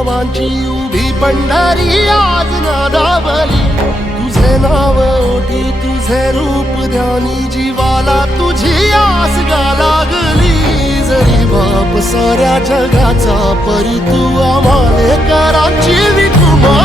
नावांची उभी पंढरी आज नादावली तुझे नाव ओठी तुझे रूप ध्यानी जीवाला तुझी आस गा लागली. जरी बाप साऱ्या जगाचा परी तू आम्हाला कराची विकुमा